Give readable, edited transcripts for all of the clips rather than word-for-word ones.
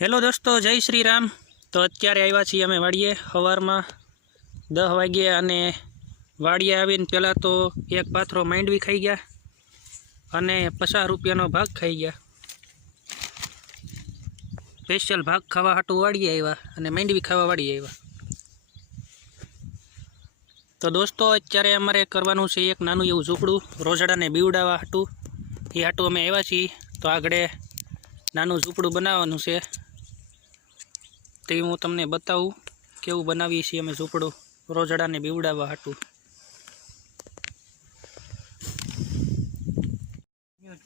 Hello દોસ્તો, જય શ્રી રામ। તો અત્યારે આવ્યા છીએ અમે વાડીએ સવારમાં 10 વાગ્યે અને વાડીએ આવીને પહેલાં તો એક પાથરો માંડવી ખાઈ ગયા અને 50 રૂપિયાનો ભાગ ખાઈ ગયા। સ્પેશિયલ ભાગ ખાવા હાટું વાડીએ આવ્યા અને માંડવી ખાવા વાડીએ આવ્યા। તો દોસ્તો અત્યારે અમારે કરવાનું છે એક નાનું એવું ઝૂંપડું રોઝડાને બીવડાવવા હાટું। એ હાટું અમે આવ્યા છીએ। તો આગળ નાનું ઝૂંપડું બનાવવાનું છે તે હું તમને બતાવું કેવું બનાવીએ છીએ અમે ઝૂંપડું રોઝડાને બીવડાવવા હાટું।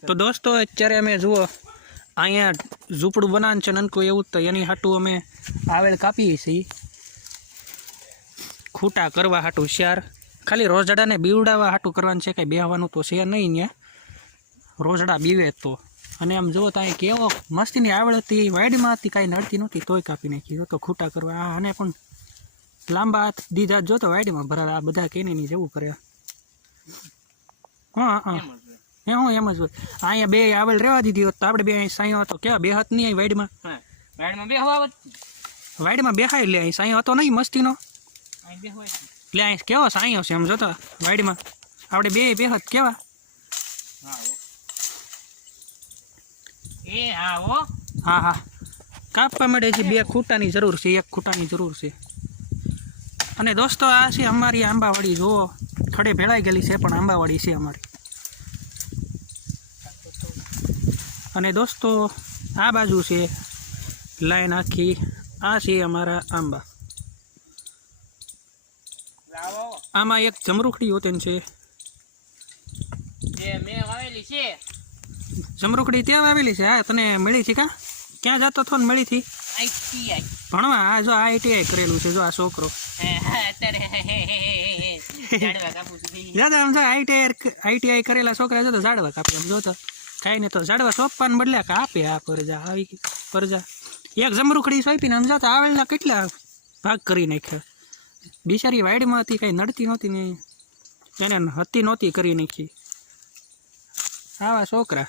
તો દોસ્તો અત્યારે અમે જુઓ અહીંયા ઝૂંપડું બનાવવાનું છે નાનકું એવું, તો એની હાટું અમે આવેલ કાપીએ છીએ ખૂટા કરવા હાટું। ચાર ખાલી રોઝડાને બીવડાવવા હાટું કરવાનું છે, કંઈ બેહવાનું તો છે નહીં ત્યાં, રોઝડા બીવે તો। અને આમ જુઓ તો અહીં કેવો મસ્તીની આવડ હતી, વાડીમાં હતી, કાંઈ નડતી નહોતી તોય કાપી નાખી। તો ખૂટા કરવા આને પણ લાંબા હાથ દીધા જોતો વાડીમાં ભરાવે, આ બધા કેની નહીં જવું કરે। હા હા હું એમ જ હોય। અહીંયા બે આવેલ રહેવા દીધી હોત તો આપણે બે અહીં સાંયો હતો, કેવા બે હાથ નહીં અહીં વાડીમાં, વાડીમાં બેહાય લે, અહીં સાંયો હતો નહીં મસ્તીનો, એટલે અહીં કેવો સાંયો છે એમ જોતો વાડીમાં આપણે બે બેહત કેવા। હા હા કાપવા મળે છે, બે ખૂટાની જરૂર છે, એક ખૂટાની જરૂર છે। અને દોસ્તો આ છે અમારી આંબાવાડી, જુઓ ખડે ભેળાઈ ગયેલી છે પણ આંબાવાડી છે અમારી। અને દોસ્તો આ બાજુ છે લાઈન આખી, આ છે અમારા આંબા। આમાં એક જમરૂખડી હોતી છે, જમરૂખડી ત્યાં વાવેલી છે। હા તને મળી છે કા? ક્યાં જતો હતો ને મળી હતી? ભણવા? આ જો ITI કરેલું છે, જો આ છોકરો આમ જો ITI કરેલા છોકરા જો તો ઝાડવા કાપે આમ જોતો, કાંઈ નહીં તો ઝાડવા સોંપવાને બદલે કાપે। આ પરજા આવી ગઈ પરજા, એક જમરૂખડી સોંપીને આમ જોતો આવેલના કેટલા ભાગ કરી નાખ્યા। બિચારી વાડીમાં હતી, કાંઈ નડતી નહોતી ને એને હતી નહોતી કરી નાખી। આવા છોકરા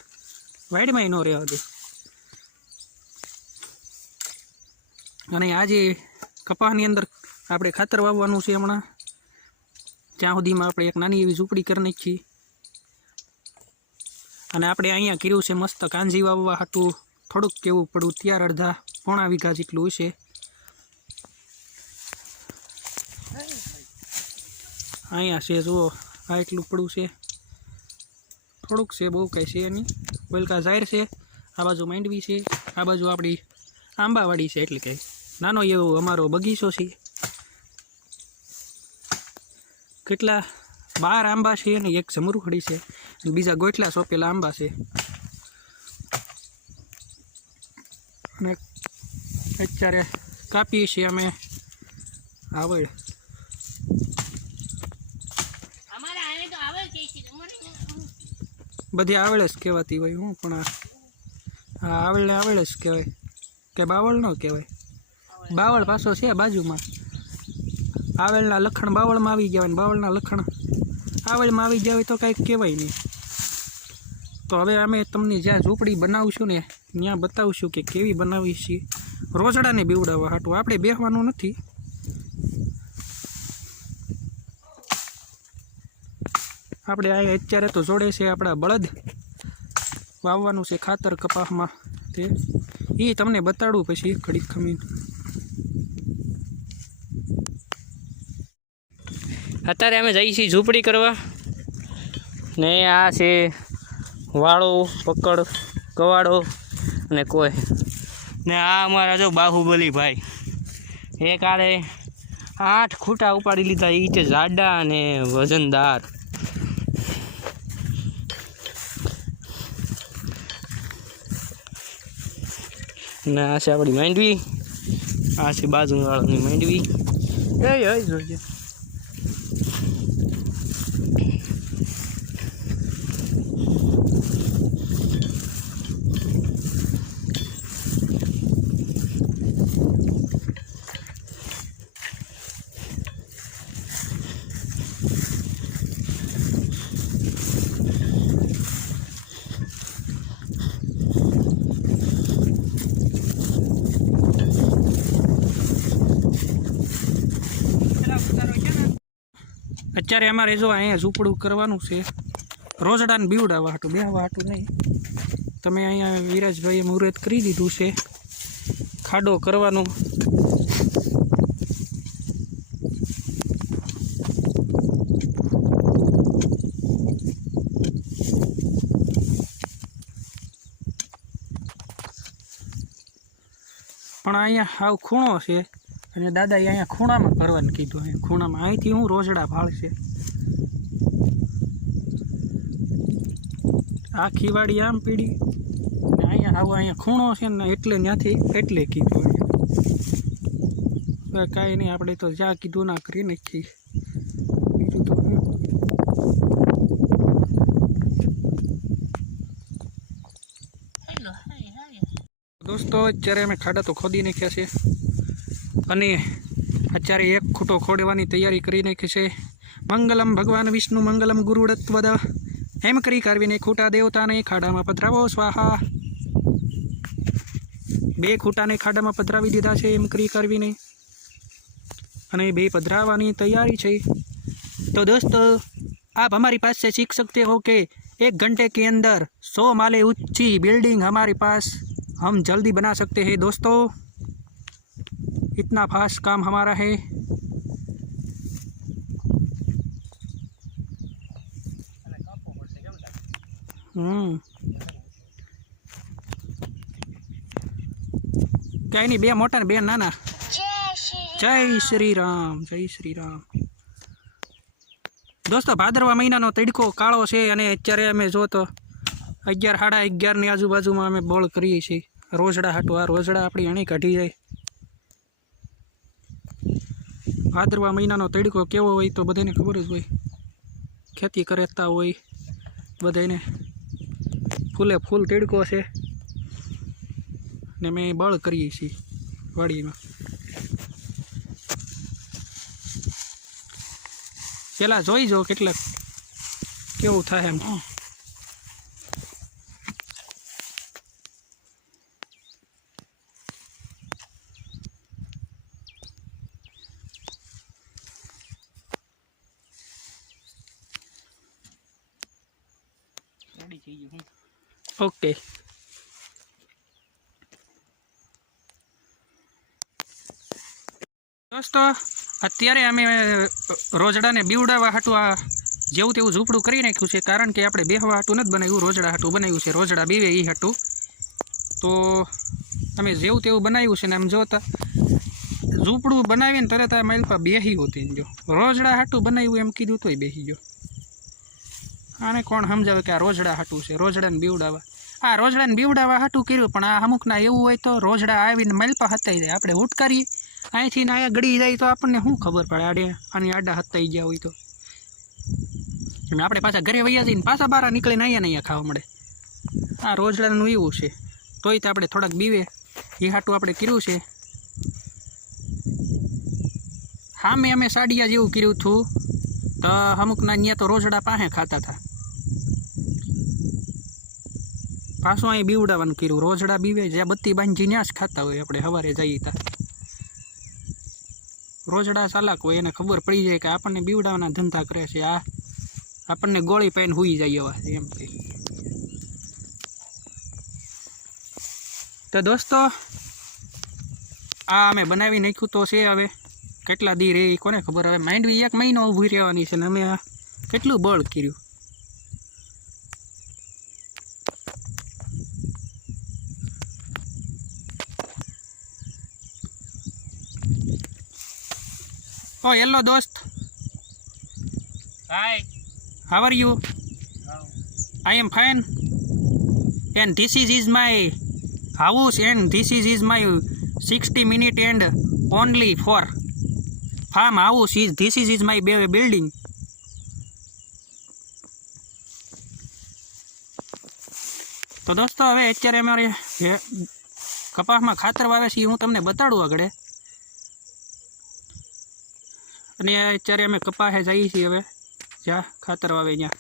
વાડીમાં ન રહેવા દે। અને આજે કપાસની અંદર આપણે ખાતર વાવવાનું છે હમણાં, ત્યાં સુધીમાં આપણે એક નાની એવી ઝૂંપડી કરી નાખી। અને આપણે અહીંયા કર્યું છે મસ્ત કાંજી વાવવા હાટું, થોડુંક કેવું પડવું ત્યાર અડધા પોણા વીઘા જેટલું છે। અહીંયા છે જુઓ આ એટલું પડવું છે, થોડુંક છે, બહુ કાંઈ છે નહીં। વેલકા જાહેર છે, આ બાજુ માંડવી છે, આ બાજુ આપણી આંબાવાડી છે, એટલે કે નાનો એવો અમારો બગીચો છે। કેટલા 12 આંબા છે અને એક જમરૂખડી છે, અને બીજા ગોટલા સોંપેલા આંબા છે। અને અત્યારે કાપીએ છીએ અમે આવળ, બધી આવળ જ કહેવાતી હોય, હું પણ આ આવળને આવળ જ કહેવાય, કે બાવળ ન કહેવાય। બાવળ પાછો છે બાજુમાં, આવેલના લખણ બાવળમાં આવી ગયા હોય ને બાવળના લખણ આવેલમાં આવી ગયા હોય તો કાંઈક કહેવાય નહીં। તો હવે અમે તમને જ્યાં ઝૂંપડી બનાવશું ને ત્યાં બતાવશું કે કેવી બનાવી છીએ રોઝડાને બીવડાવવા હાટું, આપણે બેસવાનું નથી। આપણે આ અત્યારે તો જોડે છે આપણા બળદ, વાવવાનું છે ખાતર કપાસમાં, તે એ તમને બતાડું પછી ઘડીક ખમીને। અત્યારે અમે જઈએ છીએ ઝૂંપડી કરવા, ને આ છે વાળો પકડ કવાડો અને કોઈ, ને આ અમારા જો બાહુબલી ભાઈ, એક આરે 8 ખૂટા ઉપાડી લીધા, એ છે જાડા અને વજનદાર। ને આ છે આપણી માંડવી, આ છે બાજુવાળાની માંડવી, એ જોઈએ। અત્યારે અમારે જો અહીંયા ઝૂંપડું કરવાનું છે, રોજડાને બીવડાવવા હાટું, બેહવા હાટું નહીં. તમે અહીંયા વિરાજભાઈએ મુહૂર્ત કરી દીધું છે, ખાડો કરવાનો. પણ અહીંયા હાવ ખૂણો છે અને દાદાએ અહીંયા ખૂણામાં ભરવાનું કીધું. અહીંયા ખૂણામાં અહીંથી હું રોજડા ફાળશે. આખી વાડી આમ પીડી ને અહીંયા ખૂણો છે ને એટલે ત્યાંથી એટલે કીધું. કાંઈ નહીં, આપણે તો જ્યાં કીધું ના કરી નાખી. બીજું તો દોસ્તો અત્યારે અમે ખાડા તો ખોદી નાખ્યા છે અને અત્યારે એક ખૂટો ખોડવાની તૈયારી કરી નાખી છે. મંગલમ ભગવાન વિષ્ણુ મંગલમ ગુરુડત્વદ એમ કરી કરવીને ખૂટા દેવતાને ખાડામાં પધરાવો સ્વાહા. 2 ખૂટાને ખાડામાં પધરાવી દીધા છે એમ કરી કરવીને, અને 2 પધરાવવાની તૈયારી છે. तो दोस्तों आप हमारे पास से सीख सकते हो कि 1 घंटे के अंदर 100 माले ऊंची बिल्डिंग हमारे पास हम जल्दी बना सकते हैं दोस्तों. इतना फास्ट काम हमारा है. क्या नहीं, 2 मोटा ने 2 नाना. जय श्री राम, जय श्री राम. दोस्तों भादरवा महीनानो तड़को काळो छे अने अत्यारे अमे जो तो 11 साढ़ा 11 ની આજુબાજુમાં અમે બોળ કરીએ છીએ રોજડા હાટું. આ રોજડા આપણી અણી કાઢી જાય. ભાદરવા મહિનાનો તડકો કેવો હોય તો બધાને ખબર જ હોય. ખેતી કરતા હોય બધાને ફૂલે ફૂલ તડકો છે ને અમે બળ કરીએ છીએ વાડીમાં. પેલા જોઈ જો કેટલાક કેવું થાય એમ. ओके दोस्तों અત્યારે અમે રોજડાને બીવડાવવા હાટું આ જેવું તેવું ઝૂંપડું કરી નાખ્યું છે, કારણ કે આપણે બેહવા હાટું નથી બનાવ્યું, રોજડા હાટું બનાવ્યું છે. રોજડા બીવે એ હાટું તો અમે જેવું તેવું બનાવ્યું છે ને આમ જોતા ઝૂંપડું બનાવીને તરત આ માલપા બેહી હોતી જો રોજડા હાટું બનાવ્યું એમ કીધું તોય બેસી ગયો. આને કોણ સમજાવે કે આ રોજડા હાટું છે, રોજડાને બીવડાવવા. આ રોજડાને બીવડાવવા હાટું કર્યું, પણ આ અમુકના એવું હોય તો રોજડા આવીને માલપા હતાઈ જાય. આપણે ઉટકારીએ અહીંથી ને અહીંયા ગળી જાય તો આપણને શું ખબર પડે આડે આની આડા હતાઈ ગયા હોય તો. અને આપણે પાછા ઘરે વૈયા જઈને પાછા બહાર નીકળીને અહીંયા ખાવા મળે. આ રોજડાનું એવું છે, તોય તો આપણે થોડાક બીવે એ હાટું આપણે કર્યું છે. હા મેં અમે સાડિયા જેવું કર્યું હતું તો અમુકના અહીંયા તો રોજડા પાસે ખાતા હતા. પાછું અહીં બીવડાવવાનું કર્યું. રોજડા બીવે જ્યાં બત્તી બાંધી ત્યાં જ ખાતા હોય. આપણે સવારે જઈએ ત્યાં રોજડા ચાલાક હોય, એને ખબર પડી જાય કે આપણને બીવડાવવાના ધંધા કરે છે. આ આપણને ગોળી પાઈને હુઈ જાય એવા એમ કહી. તો દોસ્તો આ અમે બનાવી નાખ્યું તો છે. હવે કેટલા દી રહે કોને ખબર. હવે માંડવી 1 મહિનો ઊભી રહેવાની છે ને અમે આ કેટલું બળ કર્યું. Oh, hello, dost. Hi. How are you? Oh. I am fine. And this is my house, and this is my 60 minute and only for farm house. This is my building. તો દોસ્તો હવે અત્યારે અમારે કપાસમાં ખાતર વાવે છે હું તમને બતાડું આગળ. અને અત્યારે અમે કપાસે જઈએ છીએ હવે જ્યાં ખાતર વાવે ત્યાં.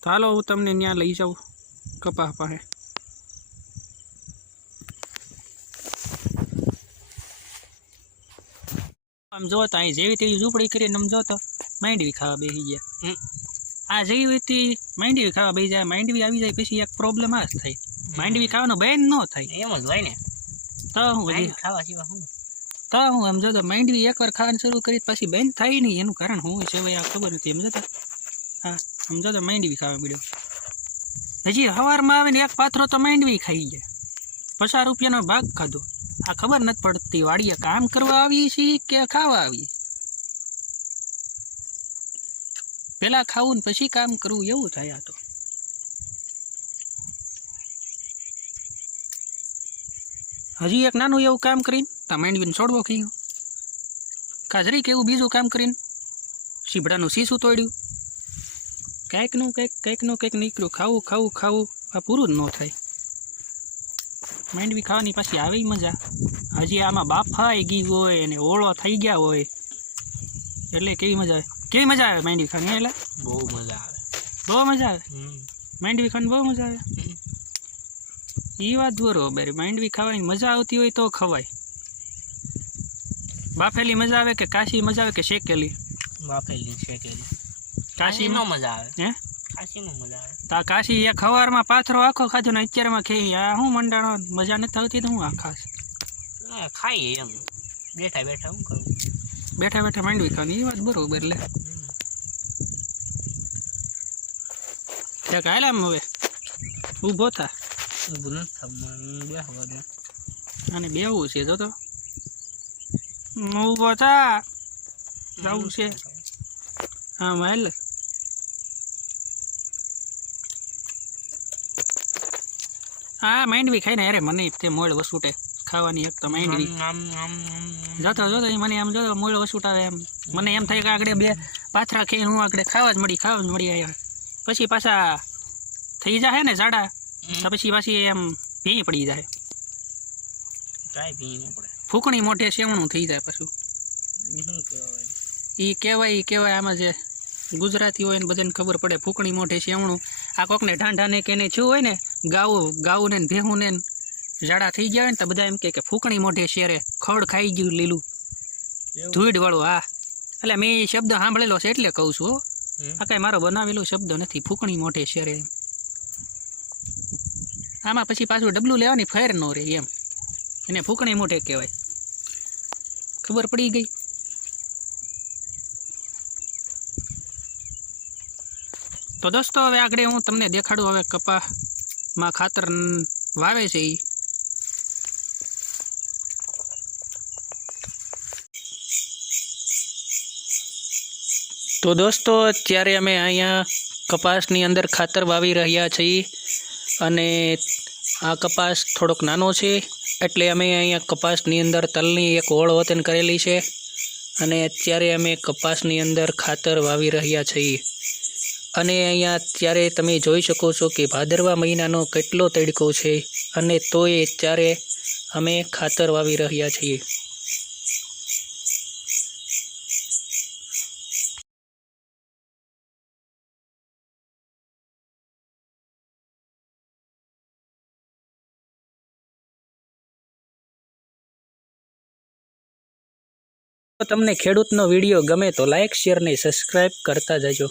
તો હાલો હું તમને ત્યાં લઈ જાઉં કપાસ પાસે. આમ જો તો અહીં જેવી તેવી ઝૂંપડી કરીને આમ જો તો માંડવી ખાવા બેસી ગયા. આ જેવી હતી માંડવી ખાવા બેસી જાય, માંડવી આવી જાય પછી એક પ્રોબ્લેમ આ જ થાય, માંડવી ખાવાનું બેન ન થાય. એમ જ હોય ને, તો હું હજી ખાવા સિવાય શું? તો હું એમ જોતો માંડવી એકવાર ખાવાનું શરૂ કરી પછી બેન થાય નહીં, એનું કારણ શું છે ભાઈ આ ખબર નથી. એમ જોતા હા સમજો તો માંડવી ખાવા મળ્યો. હજી સવારમાં આવે ને એક પાથરો તો માંડવી ખાઈ જાય, 50 રૂપિયાનો ભાગ ખાધો. આ ખબર નથી પડતી વાડીએ કામ કરવા આવીએ છીએ કે ખાવા આવીએ. પેલા ખાવું ને પછી કામ કરવું એવું થાય. આ તો હજી એક નાનું એવું કામ કરીને તા માંડવીને છોડવો ખાઈ કાજરી કે એવું બીજું કામ કરીને સીભડાનું સીસું તોડ્યું. કંઈકનું કંઈક નીકળ્યું. ખાવું ખાવું ખાવું આ પૂરું જ ન થાય. માંડવી ખાવાની પાછી આવી મજા. હજી આમાં બાફાઈ ગઈ હોય અને ઓળો થઈ ગયા હોય એટલે કેવી મજા આવે. કેવી મજા આવે માંડવી ખાવાની? એટલે બહુ મજા આવે, બહુ મજા આવે માંડવી ખાવાની, બહુ મજા આવે. એ વાત બરોબર. માંડવી ખાવાની મજા આવતી હોય તો ખવાય. બાફેલી મજા આવે કે કાશી મજા આવે કે શેકેલી? બાફેલી શેકેલી. કાશીમાં મજા આવે. હે કાશીમાં મજા આવે. તા કાશી એક સવારમાં પાથરો આખો ખાધો ને અત્યારમાં ખેઈ આ શું મંડાણો મજા નથી આવતી તો હું આ ખાસ ખાઈએ એમ બેઠા બેઠા શું કરું, બેઠા બેઠા માંડવી ખાવાની. એ વાત બરોબર. લે ત્યાં કાયલા હવે ઊભો થા. ઊભું નથી બેહવા દે. અને બેવું છે જો તો ઊભો થા, જવું છે. હા માલ હા માંડવી ખાઈને અરે મને તે મોળ વસૂટે ખાવાની. એક તો માંડવી જોતો જોતો મને એમ જોતો મોળ વસૂટાવે એમ. મને એમ થાય કે આગળ બે પાથરા ખાઈને હું આગળ ખાવા જ મળી આવ્યા. પછી પાછા થઈ જાય ને જાડા તો પછી પાછી એમ ભી પડી જાય. કાંઈ ભી ન પડે. ફૂકણી મોઢે સેવણું થઈ જાય પાછું. એ કહેવાય આમાં જે ગુજરાતી હોય ને બધાને ખબર પડે ફૂકણી મોઢે સેવણું. આ કોકને ઢાંઢાને કે એને છું હોય ને ગાવું ને ભેહું ને જાડા થઈ ગયા હોય ને તો બધા એમ કે ફૂકણી મોઢે શેરે ખડ ખાઈ ગયું લીલું ધૂળ વાળું. હા એટલે મેં એ શબ્દ સાંભળેલો છે એટલે કહું છું. આ કાંઈ મારો બનાવેલો શબ્દ નથી. ફૂકણી મોઢે શેરે એમ. આમાં પછી પાછું ડબલું લેવાની ફેર ન રહે એમ. એને ફૂકણી મોઢે કહેવાય. ખબર પડી ગઈ. તો દોસ્તો હવે આગળ હું તમને દેખાડું હવે કપામાં ખાતર વાવે છે એ. તો દોસ્તો અત્યારે અમે અહીંયા કપાસની અંદર ખાતર વાવી રહ્યા છીએ અને આ કપાસ થોડોક નાનો છે એટલે અમે અહીંયા કપાસની અંદર તલની એક ઓળ વતન કરેલી છે અને અત્યારે અમે કપાસની અંદર ખાતર વાવી રહ્યા છીએ. અને અહીંયા અત્યારે તમે જોઈ શકો છો કે ભાદરવા મહિનાનો કેટલો તડકો છે અને તોય અત્યારે અમે ખાતર વાવી રહ્યા છીએ. તમને ખેડૂતનો વિડીયો ગમે તો લાઇક શેર ને સબસ્ક્રાઈબ કરતા જજો.